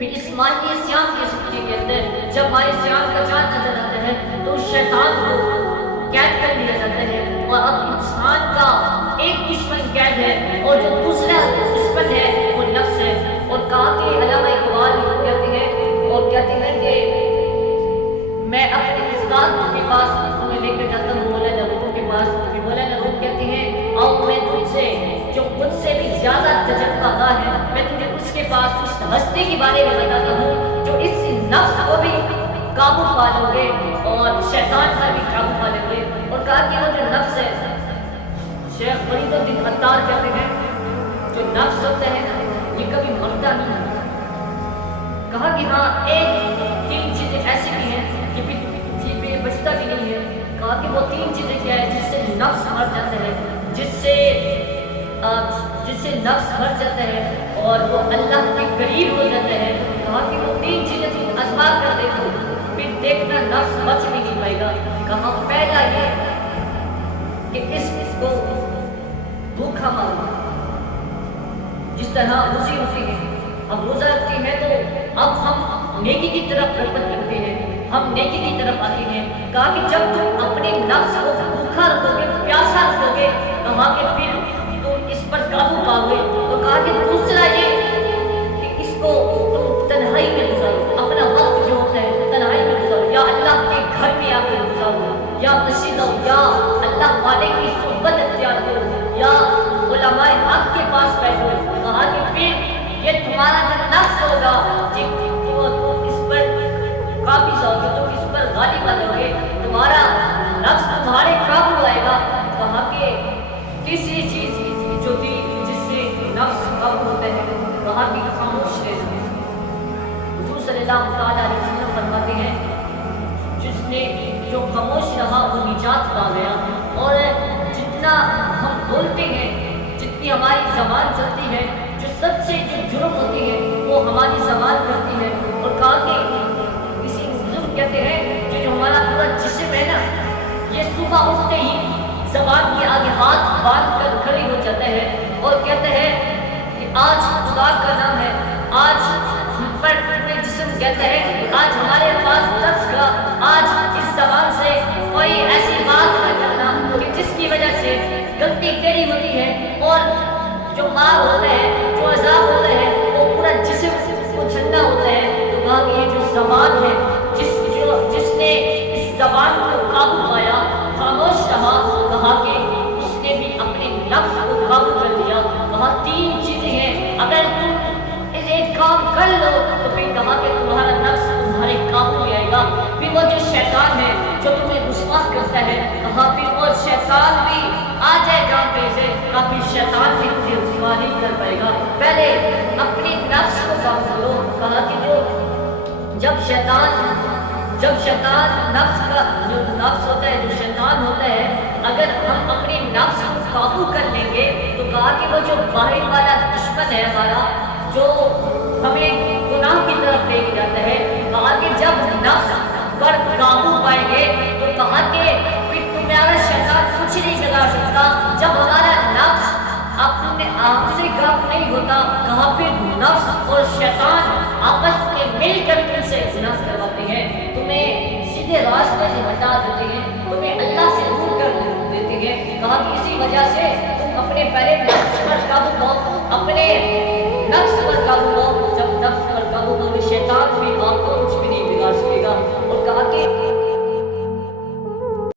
پھر اس ماہی سیام کی زندگی کے اندر جب ماہی سیام کا چاند نظر آتا ہے تو شیطان کو قید کر لیا جاتا ہے، اور اب انسان کا ایک دشمن قید ہے اور جو دوسرا دشمن ہے وہ نفس ہے۔ اور کہا کہ علامہ اقبال کہتے ہیں اور کہتے ہیں کہ میں اپنے استاد کے پاس تمہیں لے کر جاتا ہوں مولانا روم کے پاس، کہ مولانا روم کہتے ہیں آؤ میں تجھ سے جو مجھ سے بھی زیادہ تجربہ کار ہے، میں تجھے اس کے پاس اس ہستی کے بارے میں بتاتا ہوں جو اس نفس کو بھی قابو پا لو گے اور شیطان پر بھی قابو پا لو گے۔ اور کہا کہ وہ جو نفس ہے، شیخ فرید الدین عطار کہتے ہیں جو نفس ہوتا ہے یہ کبھی مرتا نہیں ہے۔ کہا کہ ہاں ایک تین چیزیں ایسی بھی ہیں کہ پھر بچتا بھی نہیں ہے۔ کہا کہ وہ تین چیزیں کیا ہے جس سے نفس مر جاتا ہے، جس سے نفس مر جاتا ہے اور وہ اللہ کے قریب ہو جاتا ہے۔ کہا کہ وہ تین چیزیں تم آزما کر دیکھو پھر دیکھنا نفس بچ بھی نہیں پائے گا۔ کہا پہلا یہ کہ اس کو بھوکا مارو، جس طرح روزی ہوتی ہے، اب روزہ رکھتی ہے تو اب ہم نیکی کی طرف رغبت کرتے ہیں، ہم نیکی کی طرف آتے ہیں۔ کہا کہ جب تم اپنے نفس کو بھوکا رکھو گے، پیاسا رکھو گے، کہا کہ پھر تم اس پر قابو پاؤ گے۔ تو کہا کہ دوسرا یہ کہ اس کو تم تنہائی میں گزارو، اپنا وقت جو ہوتا ہے تنہائی میں گزارو، یا اللہ کے گھر میں آ کے گزارو، یا مسجد ہو، یا اللہ والے کی صحبت اختیار کرو، یا علماء حق کے پاس بیٹھو۔ کہا کہ پھر یہ تمہارا جو نفس ہوگا تم اس پر قابض ہوگے، تم اس پر غالب آ جاؤ گے، تمہارا نفس تمہارے قابو آئے گا۔ کہا کہ تیسری چیز جو تھی جس سے نفس قابو ہوتا ہے، کہا کہ خاموش رہنا۔ حضور صلی اللہ تعالیٰ علیہ وسلم فرماتے ہیں جس نے جو خاموش رہا وہ نجات پا گیا۔ اور جتنا ہم بولتے ہیں، جتنی ہماری زبان چلتی ہے، جو سب سے جو جرم ہوتی ہے وہ ہماری زبان کرتی ہے۔ اور کہا کہ کسی بزرگ کہتے ہیں کہ جو ہمارا پورا جسم ہے نا یہ صبح اٹھتے ہی زبان کے آگے ہاتھ باندھ کر کھڑی ہو جاتا ہے اور کہتا ہے کہ آج خدا کا نام ہے، آج ہم پر اپنے جسم کہتا ہے آج ہمارے پاس درس کا، آج اس زبان سے کوئی ایسی بات نہ کرنا کہ جس کی وجہ سے غلطی تیری ہوتی ہے اور جو مار ہوتا ہے، جو عذاب ہوتا ہے وہ پورا جسم کو ٹھنڈا ہوتا ہے۔ تو کہا کہ یہ جو زبان ہے جس نے اس زبان کو قابو پایا، خاموش رہا، کہا کہ اس نے بھی اپنے نفس کو قابو کر لیا۔ کہا تین چیزیں ہیں اگر تم ایک کام کر لو تو پھر کہا کہ تمہارا نفس تمہارے قابو میں آئے گا۔ پھر وہ جو شیطان ہے جو تمہیں رسوا کرتا ہے، کہا پھر وہ شیطان بھی آ جائے گا پیسے، کافی شیطان بھی تجھے رسوا نہیں کر پائے گا۔ پہلے اپنے نفس کو قابو کرو۔ کہا کہ جب شیطان نفس کا جو نفس ہوتا ہے، جو شیطان ہوتا ہے، اگر ہم اپنے نفس کو قابو کر لیں گے تو کہا کہ وہ جو باہر والا دشمن ہے ہمارا جو ہمیں گناہ کی طرف لے کے جاتا ہے، کہا کہ جب نفس پر قابو پائیں گے تو کہا کہ پھر تمہارا شیطان کچھ نہیں بگاڑ سکتا۔ جب ہمارا نفس اپنے آپ سے کام نہیں ہوتا، کہا پھر نفس اور شیطان آپس میں مل کر تم سے گناہ کرواتے ہیں، تمہیں سیدھے راستے سے ہٹا دیتے ہیں، تمہیں اللہ سے دور کر دیتے ہیں۔ کہا کہ اسی وجہ سے تم اپنے پہلے نفس پر قابو پاؤ، اپنے